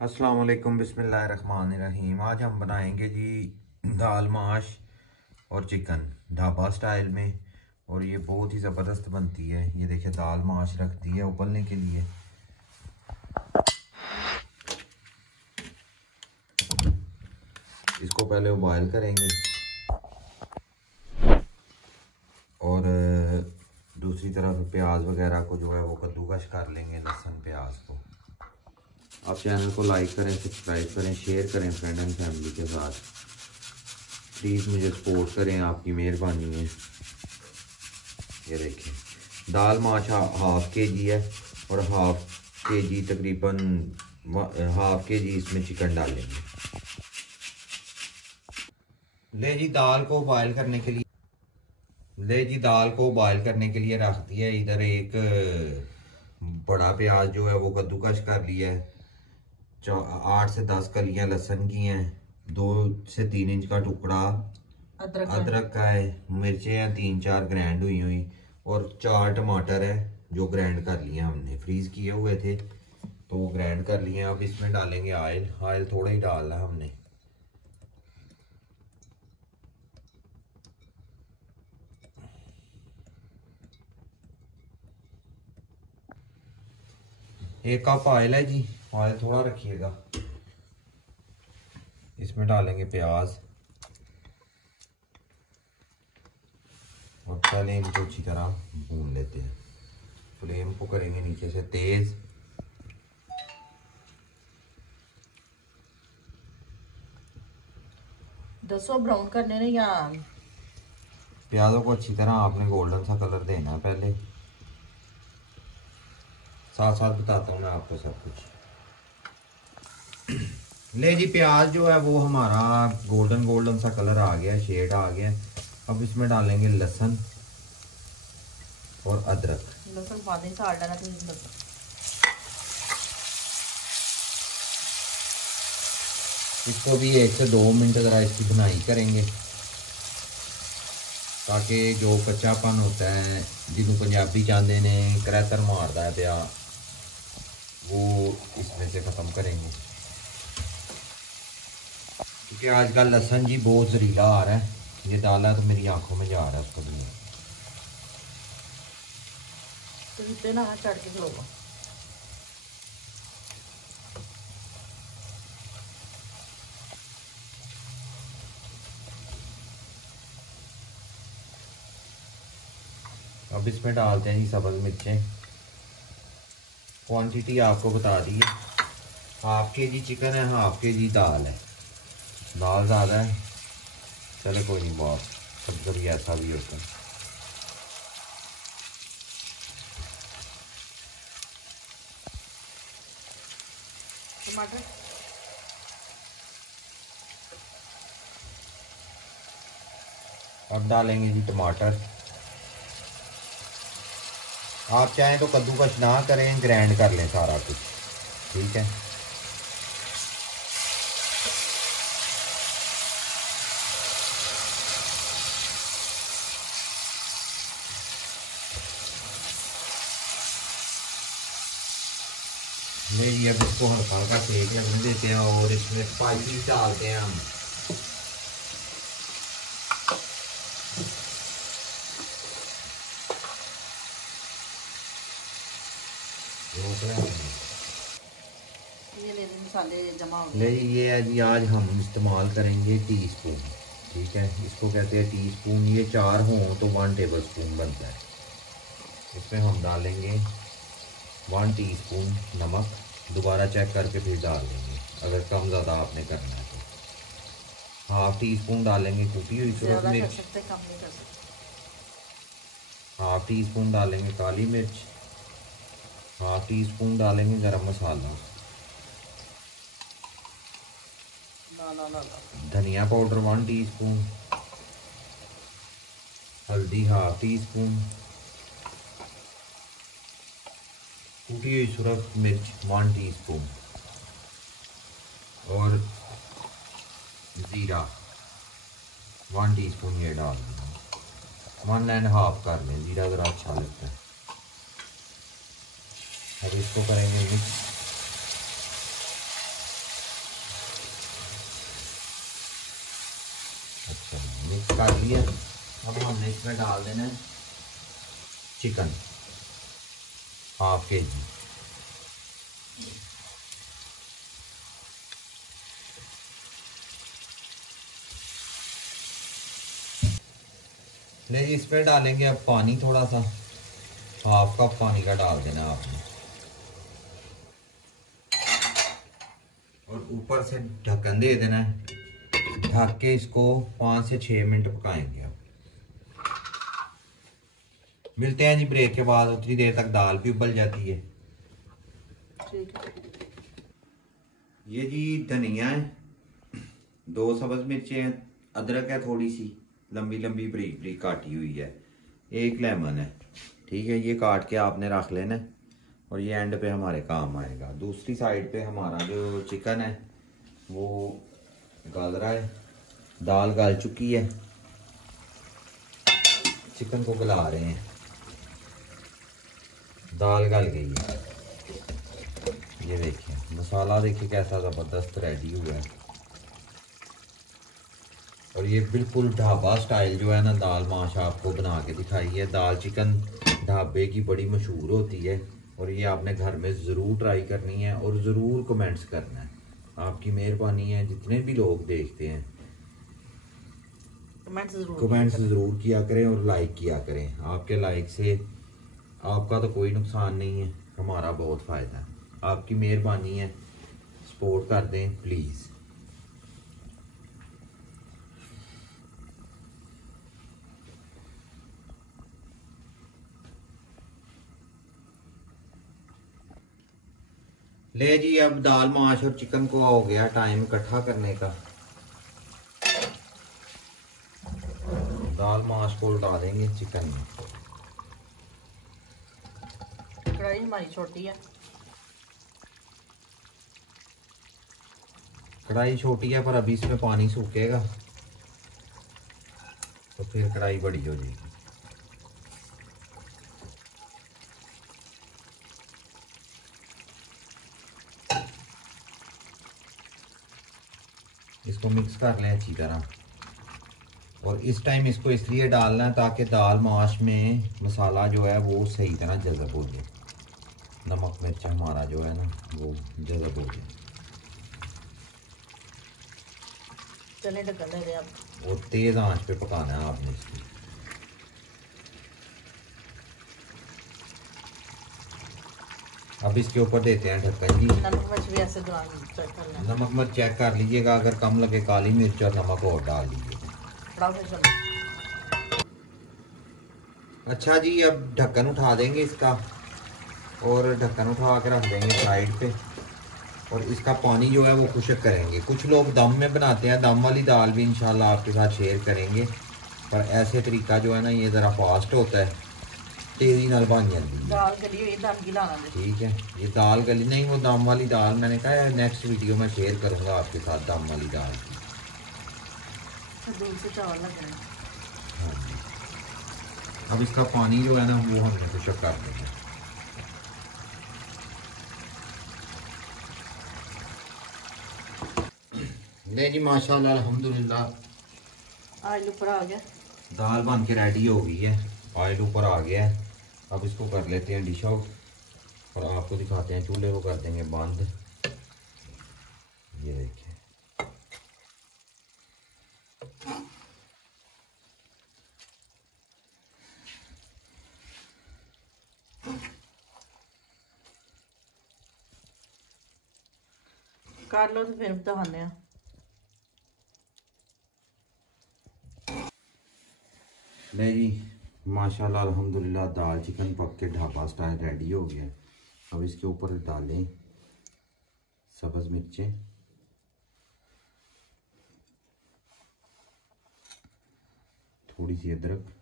अस्सलाम वालेकुम, बिस्मिल्लाहिर्रहमानिर्रहीम। आज हम बनाएंगे जी दाल माश और चिकन ढाबा स्टाइल में। और ये बहुत ही ज़बरदस्त बनती है। ये देखिए दाल माश रख दी है उबलने के लिए। इसको पहले बॉयल करेंगे और दूसरी तरफ प्याज वगैरह को जो है वो कद्दूकश कर लेंगे, लहसुन प्याज को। आप चैनल को लाइक करें, सब्सक्राइब करें, शेयर करें फ्रेंड एंड फैमिली के साथ। प्लीज़ मुझे सपोर्ट करें, आपकी मेहरबानी है। ये देखिए दाल माश हाफ के जी है और हाफ के जी तकरीबन हाफ के जी इसमें चिकन डालेंगे। ले जी दाल को बॉयल करने के लिए रख दिया। इधर एक बड़ा प्याज जो है वो कद्दूकश कर लिया है। 8 से 10 कलियां लहसुन की हैं। 2 से 3 इंच का टुकड़ा अदरक का है। मिर्चें हैं 3-4 ग्राइंड हुई हुई और 4 टमाटर है जो ग्राइंड कर लिए हमने, फ्रीज किए हुए थे तो वो ग्राइंड कर लिए। अब इसमें डालेंगे ऑयल थोड़ा ही डालना है हमने। एक कप ऑयल है जी, ऑयल थोड़ा रखिएगा। इसमें डालेंगे प्याज और पहले इनको अच्छी तरह भून लेते हैं। फ्लेम को करेंगे नीचे से तेज। दसो ब्राउन करने ने या प्याजों को अच्छी तरह आपने गोल्डन सा कलर देना है। पहले साथ साथ बताता हूँ मैं आपको सब कुछ। ले जी प्याज जो है वो हमारा गोल्डन सा कलर आ गया, शेड आ गया। अब इसमें डालेंगे लहसुन और अदरक। लहसुन पानी से डालना तो इसको भी 1 से 2 मिनट ज़रा इसकी बुनाई करेंगे ताकि जो कच्चापन होता है जिन्होंने पंजाबी चाहते ने करैतर मारदा है पिया, वो इसमें से ख़त्म करेंगे। क्योंकि आजकल लहसुन जी बहुत जहरीला आ रहा है। ये डाला तो मेरी आंखों में जा रहा है उसको भी। तो ना चढ़ के खलोगा। अब इसमें डालते हैं जी सब्ज़ मिर्चें। क्वांटिटी आपको बता दी है। हाफ के जी चिकन है, हाफ के जी दाल है। दाल ज़्यादा है, चले कोई नहीं, बहुत कभी कभी ऐसा भी होता है। टमाटर अब डालेंगे जी टमाटर। आप चाहें तो कद्दूकस ना करें, ग्राइंड कर लें सारा कुछ, ठीक है। ये अब इसको हल्का हल्का सेक लगने देते हैं और इसमें स्पाइसेस डालते हैं हम। ये मसाले जमा हो ले ये है जी, आज हम इस्तेमाल करेंगे टीस्पून, ठीक है। इसको कहते हैं टीस्पून। ये 4 हों तो 1 टेबल स्पून बनता है। इसमें हम डालेंगे 1 टीस्पून नमक। दोबारा चेक करके फिर डाल देंगे अगर कम ज़्यादा आपने करना है तो। हाफ टी स्पून डालेंगे कुटी हुई सूरज मिर्च। हाफ टी स्पून डालेंगे काली मिर्च। हाफ टी स्पून डालेंगे गरम मसाला। धनिया पाउडर 1 टीस्पून। हल्दी हाफ टी स्पून। कुटी हुई सूरज मिर्च 1 टीस्पून और ज़ीरा 1 टीस्पून ये डाल देंगे। 1.5 कर लें, ज़ीरा ज़रा अच्छा लगता है। अब इसको करेंगे मिक्स। अच्छा, मिक्स कर लिया। अब हमने इसमें डाल देना है चिकन, 1/2 kg। ले इसमें डालेंगे अब पानी, थोड़ा सा 1/2 कप पानी का डाल देना आपने, और ऊपर से ढक्कन दे देना है। ढक के इसको 5 से 6 मिनट पकाएंगे। अब मिलते हैं जी ब्रेक के बाद। उतनी देर तक दाल भी उबल जाती है। ठीक है। ये जी धनिया है, 2 सब्ज मिर्चें हैं, अदरक है थोड़ी सी लंबी लंबी बारीक बारीक काटी हुई है, 1 लेमन है। ठीक है, ये काट के आपने रख लेना है और ये एंड पे हमारे काम आएगा। दूसरी साइड पे हमारा जो चिकन है वो गल रहा है, दाल गल चुकी है, चिकन को गला रहे हैं। दाल गल गई है, ये देखिए मसाला देखिए कैसा ज़बरदस्त रेडी हुआ है। और ये बिल्कुल ढाबा स्टाइल जो है ना दाल माश आपको बना के दिखाई है। दाल चिकन ढाबे की बड़ी मशहूर होती है और ये आपने घर में ज़रूर ट्राई करनी है और ज़रूर कमेंट्स करना है। आपकी मेहरबानी है, जितने भी लोग देखते हैं कमेंट्स ज़रूर किया करें और लाइक किया करें। आपके लाइक से आपका तो कोई नुकसान नहीं है, हमारा बहुत फ़ायदा है। आपकी मेहरबानी है, सपोर्ट कर दें प्लीज़। ले जी अब दाल माश और चिकन को हो गया टाइम इकट्ठा करने का। दाल माश को डालेंगे चिकन में। कढ़ाई हमारी छोटी है, कढ़ाई छोटी है पर अभी इसमें पानी सूखेगा तो फिर कढ़ाई बड़ी हो जाएगी। इसको मिक्स कर लें अच्छी तरह। और इस टाइम इसको इसलिए डालना है ताकि दाल माश में मसाला जो है वो सही तरह जज़ब हो जाए, नमक मिर्च हमारा जो है ना वो जज़ब हो जाए। चले ढक्कन दे दें अब। और तेज़ आंच पे पकाना है आपने इसको। अब इसके ऊपर देते हैं ढक्कन जी। नमक मिर्च भी ऐसे दौरान चेक कर लें। नमक मिर्च चेक कर लीजिएगा, अगर कम लगे काली मिर्च और नमक और डाल दीजिएगा। अच्छा जी, अब ढक्कन उठा देंगे इसका और ढक्कन उठा के रख देंगे साइड पे। और इसका पानी जो है वो खुश्क करेंगे। कुछ लोग दम में बनाते हैं, दम वाली दाल भी इंशाल्लाह आपके साथ शेयर करेंगे, पर ऐसे तरीका जो है ना ये ज़रा फास्ट होता है, तेज़ी नाल बन जाती है। दाल गली हुई दम की लाना दे। ठीक है, ये दाल गली नहीं, वो दम वाली दाल मैंने कहा है नेक्स्ट वीडियो में शेयर करूँगा आपके साथ दम वाली दाल की। दूध से चावल लग रहे हैं। हाँ जी, अब इसका पानी जो है ना वो हमने खुश्क कर देना। ले जी माशाल्लाह अल्हम्दुलिल्लाह ऑयल ऊपर आ गया, दाल बन के रेडी हो गई है, ऑयल ऊपर आ गया है। अब इसको कर लेते हैं डिश आउट और आपको दिखाते हैं। चूल्हे को कर देंगे बंद। ये देखिए कर लो तो फिर दिखाने हैं। ले जी माशाल्लाह अल्हम्दुलिल्लाह दाल चिकन पक के ढाबा स्टाइल रेडी हो गया। अब इसके ऊपर डालें सब्ज़ मिर्चें, थोड़ी सी अदरक,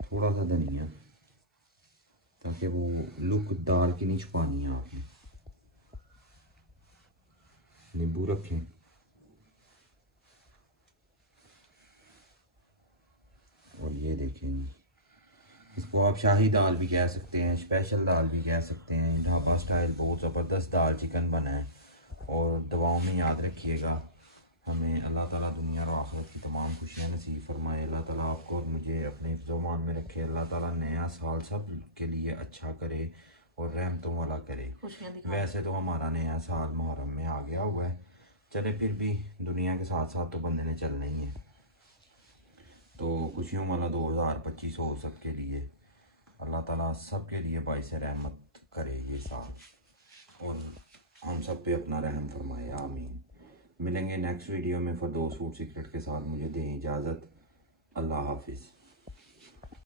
थोड़ा सा धनिया, ताकि वो लुक दाल की नहीं छुपानी है आपने। नींबू रखें और ये देखें इसको आप शाही दाल भी कह सकते हैं, स्पेशल दाल भी कह सकते हैं। ढाबा स्टाइल बहुत ज़बरदस्त दाल चिकन बना है। और दुआओं में याद रखिएगा, हमें अल्लाह ताला दुनिया और आखिरत की तमाम खुशियाँ नसीब फरमाए। अल्लाह ताला आपको और मुझे अपने हिफ्ज़-ओ-मान में रखे। अल्लाह ताला नया साल सब के लिए अच्छा करे और रहमतों वाला करे। खुशियाँ दिखा। वैसे तो हमारा नया साल मुहर्रम में आ गया हुआ है, चले फिर भी दुनिया के साथ साथ तो बंदे ने चलना ही है। तो खुशियों वाला 2025 हो सबके लिए। अल्लाह ताला सबके लिए बाइस रहमत करे ये साल और हम सब पे अपना रहम फरमाए, आमीन। मिलेंगे नेक्स्ट वीडियो में फरदौस फूड सीक्रेट के साथ। मुझे दें इजाज़त। अल्लाह हाफिज़।